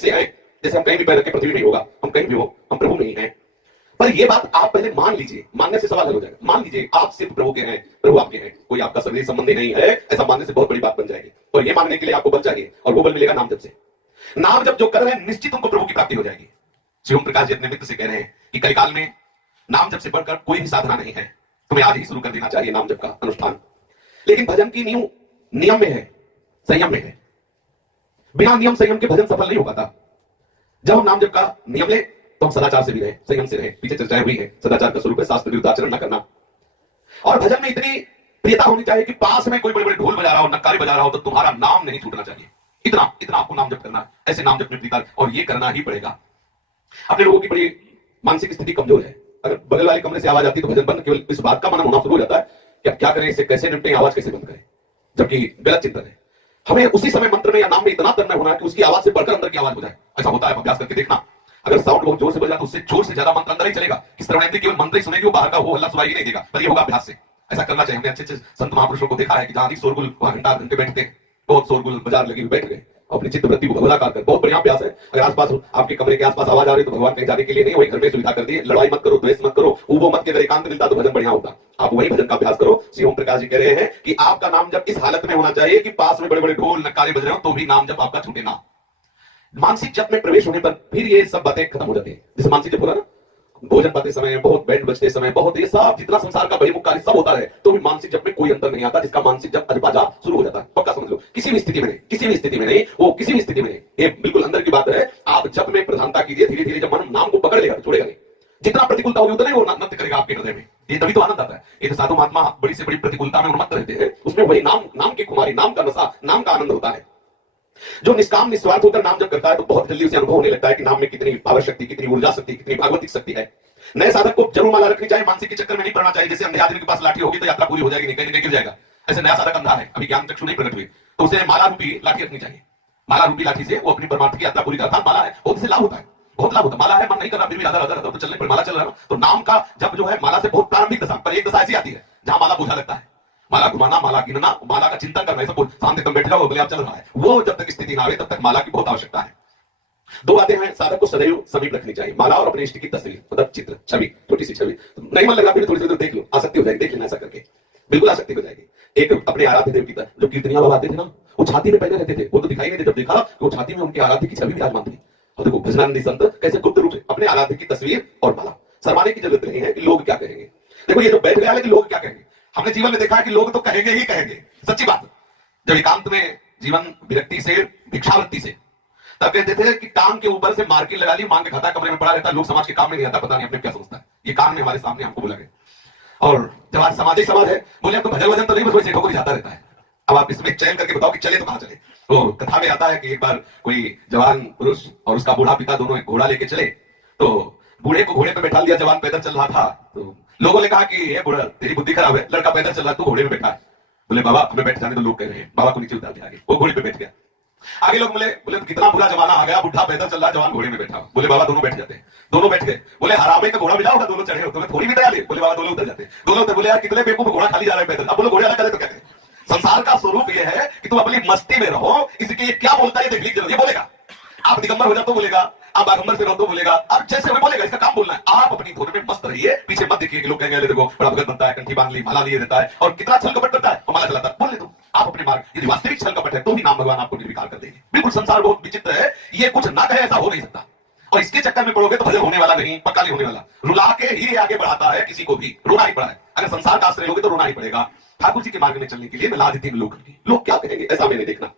से हैं, जैसे हम कहीं भी पैर रखे पृथ्वी नहीं होगा, हम कहीं भी हो, हम प्रभु नहीं हैं। पर यह बात आप पहले मान लीजिए, मानने से सवाल हल हो जाएगा। मान लीजिए आप सिर्फ प्रभु के हैं, प्रभु आपके हैं, कोई आपका शरीर संबंधी नहीं है, ऐसा मानने से बहुत बड़ी बात बन जाएगी। और यह मानने के लिए आपको बल चाहिए, और वो बल मिलेगा नाम जप से। नाम जप जो कर रहे हैं, निश्चित उनको प्रभु की प्राप्ति हो जाएगी। शिवम प्रकाश जी अपने मित्र से कह रहे हैं कि कलिकाल में नाम जप से बढ़कर कोई भी साधना नहीं है, तुम्हें आज ही शुरू कर देना चाहिए नाम जप का अनुष्ठान। लेकिन भजन की नींव नियम में है, संयम में है। बिना नियम संयम के भजन सफल नहीं हो पाता। जब हम नाम जप का नियम ले तो हम सदाचार से भी रहे, संयम से रहे। पीछे चर्चाएं हुई है, सदाचार का स्वरूप है शास्त्र विरुद्ध आचरण न करना। और भजन में इतनी प्रियता होनी चाहिए कि पास में कोई बड़े बड़े ढोल बजा रहा हो, नक्कारे बजा रहा हो, तो तुम्हारा नाम नहीं छूटना चाहिए। इतना इतना आपको नाम जप करना है, ऐसे नाम जप में प्रीता, और ये करना ही पड़ेगा। अपने लोगों की बड़ी मानसिक स्थिति कमजोर है। अगर बगल वाले कमरे से आवाज आती है तो भजन बंद, केवल इस बात का मनन होना शुरू हो जाता है कि अब क्या करें, इससे कैसे निपटें, आवाज कैसे बंद करें, जबकि गलत चिंतन है। हमें उसी समय मंत्र में या नाम में इतना तन्मय होना है कि उसकी आवाज से बढ़कर अंदर की आवाज हो जाए। ऐसा होता है, अभ्यास करके देखना। अगर साउंड बहुत जोर से बजा तो उससे जोर से ज्यादा मंत्र अंदर ही चलेगा। किस तरह केवल मंत्र ही सुनेगी, वो बाहर का हो हल्ला सुनाई नहीं देगा। पर ये होगा अभ्यास से। ऐसा करना चाहिए। हमने अच्छे अच्छे संत महापुरुषों को देखा है कि जहां अधिक शोरगुल वहां घंटा घंटे बैठते हैं, बहुत शोरगुल बाजार लगी हुई बैठ गए, अपनी चित्त वृत्ति को भगवलाकार कर। बहुत बढ़िया अभ्यास है। अगर आसपास आपके कमरे के आसपास आवाज आ रही है तो भगवान कहीं जाने के लिए नहीं, वही घर में सुविधा कर दी। लड़ाई मत करो, द्वेष मत करो, वो मत के अगर एकांत मिलता तो भजन बढ़िया होता। आप वही भजन का अभ्यास करो। श्री ओम प्रकाश जी कह रहे हैं कि आपका नाम जब इस हालत में होना चाहिए कि पास में बड़े बड़े ढोल नक्कारे बज रहे हो तो भी नाम जब आपका छूटे ना। मानसिक जप में प्रवेश होने पर फिर ये सब बातें खत्म हो जाती है। जैसे मानसिक जप होगा ना, भोजन पाते समय, बहुत बैंड बजते समय, बहुत ये सब जितना संसार का बहिर्मुख कार्य सब होता है, तो भी मानसिक जप में कोई अंतर नहीं आता। जिसका मानसिक जप अजबाजा शुरू हो जाता है, पक्का समझ लो। किसी भी स्थिति में नहीं, किसी भी स्थिति में नहीं, वो किसी भी स्थिति में नहीं, ये बिल्कुल अंदर की बात है। आप जप में प्रधानता कीजिए। धीरे धीरे जब मन नाम को पकड़ लेगा, छोड़ेगा नहीं। जितना प्रतिकूलता होगी उतना ही वो नृत्य करेगा आपके हृदय में। ये तभी तो आनंद आता है। एक साधु महात्मा बड़ी से बड़ी प्रतिकूलता में उन्मत्त रहते हैं, उसमें वही नाम की कुमारी, नाम का नशा, नाम का आनंद होता है। जो निष्काम निस्वार्थ होकर नाम जप करता है तो बहुत जल्दी उसे अनुभव होने लगता है कि नाम में कितनी पावर शक्ति, कितनी ऊर्जा शक्ति, कितनी भागवतिक शक्ति है। नए साधक को जरूर माला रखनी चाहिए, मानसिक के चक्कर में नहीं पड़ना चाहिए। जैसे अंधे आदमी के पास लाठी होगी तो यात्रा पूरी हो जाएगी, नहीं कहीं गिर जाएगा। ऐसे नया साधक अंधा है, अभी ज्ञान चक्षु नहीं प्रकट हुई, तो उसे माला रूपी लाठी रखनी चाहिए। माला रूपी लाठी से वो अपनी परमार्थ की यात्रा पूरी करता है। माला है बहुत से लाभ होता है, बहुत लाभ होता है। माला है, मन नहीं कर रहा फिर भी आधा तो चलने पर माला चल रहा है, तो नाम का जब जो है माला से बहुत प्रारंभिक दशा, पर एक दशा ऐसी आती है जहां माला बोझा लगता है। माला घुमाना, माला गिनना, माला का चिंतन करना, सब सामने तुम बैठ जाओ, बोले आप चल रहा है, वो जब तक स्थिति ना आवे तब तक माला की बहुत आवश्यकता है। दो बातें हैं, साधक को सदैव समीप रखनी चाहिए, माला और अपने इष्ट की तस्वीर, मतलब चित्र, छवि, छोटी सी छवि। तो नहीं मन लगा फिर थोड़ी सी देख लो, आसक्ति हो जाएगी, देख लेना ऐसा करके, बिल्कुल आसक्ति हो जाएगी। एक अपने आराध्य देव की जो कीर्तनिया बाबा आते थे ना, वो छाती में पहने रहते थे, वो तो दिखाई नहीं दे। जब देखा तो वो छाती में उनके आराध्य की छवि विराजमान थी। और देखो भजनानंदी संत कैसे गुप्त रूप से अपने आराध्य की तस्वीर और माला। शर्माने की जरूरत नहीं है कि लोग क्या कहेंगे। देखो ये जो बैठ गया है कि लोग क्या कहेंगे, हमने जीवन में देखा है कि लोग तो कहेंगे ही कहेंगे, सच्ची बात। जब एकांत में जीवन विरक्ति से, भिक्षावृत्ति से, तब कहते थे कि कान के ऊपर से मार्किन लगा ली, मांग के खाता, कमरे में पड़ा रहता है, लोग समाज के काम में नहीं आता, पता नहीं अपने क्या सोचता है। ये कान में हमारे सामने हमको बोला गया। और जब आज सामाजिक समाज है, बोले अब तो भजन वजन तो नहीं, बस वैसे ठोकर जाता रहता है। अब आप इसमें चयन करके बताओ कि चले तो कहां चले। तो कथा में आता है कि एक बार कोई जवान पुरुष और उसका बूढ़ा पिता दोनों एक घोड़ा लेके चले, तो बूढ़े को घोड़े पे बैठा दिया, जवान पैदल चल रहा था। तो लोगों ने कहा कि ये बूढ़ा तेरी बुद्धि खराब है, लड़का पैदल चल रहा है, तू घोड़े में बैठा है। बोले बाबा हमें बैठ जाने तो, लोग कह रहे हैं। बाबा को नीचे उतार के आगे, वो घोड़े पे बैठ गया। आगे लोग बोले तो कितना बुरा जमाना आ गया, बुढ़ा पैदल चल रहा, जवान घोड़े में बैठा। बोले बाबा दोनों बैठ जाते हैं, दोनों बैठ गए। बोले हरामे का घोड़ा मिला होगा, दोनों चढ़े हो, तुम्हें थोड़ी भी दया ले। बोले बाबा दोनों उतर जाते, दोनों उतर। बोले यार कितने बेवकूफ घोड़ा खाली जा रहा है पैदल। अब बोलो घोड़े अलग करे तो कहते हैं। संसार का स्वरूप यह है कि तुम अपनी मस्ती में रहो, इसके ये क्या बोलता है देख लीजिए, ये बोलेगा। आप दिगंबर हो जाओ तो बोलेगा, आप बागंबर से रहो तो बोलेगा, आप जैसे हमें बोलेगा, इसका काम बोलना है। आप अपनी धुन में मस्त रहिए, पीछे मत देखिए कि लोग कहेंगे देखो बड़ा भगत बनता है, कंठी बांध ली, माला लिए रहता है, और कितना छल कपट करता है, माला चलाता है। बोल ले तुम, आप अपने मार्ग, यदि वास्तविक छल कपट है तो भी नाम भगवान आपको निर्विकार कर देंगे। बिल्कुल संसार बहुत विचित्र है, ये कुछ ना कहे ऐसा हो नहीं सकता। और इसके चक्कर में पड़ोगे तो भजन होने वाला नहीं, पक्का नहीं होने वाला। रुला के ही आगे बढ़ाता है, किसी को भी रोना ही पड़ा है। अगर संसार का आश्रय लोगे तो रोना ही पड़ेगा। ठाकुर जी के मार्ग में चलने के लिए मैं ला देती हूँ लोग क्या कहेंगे, ऐसा मैंने देखना।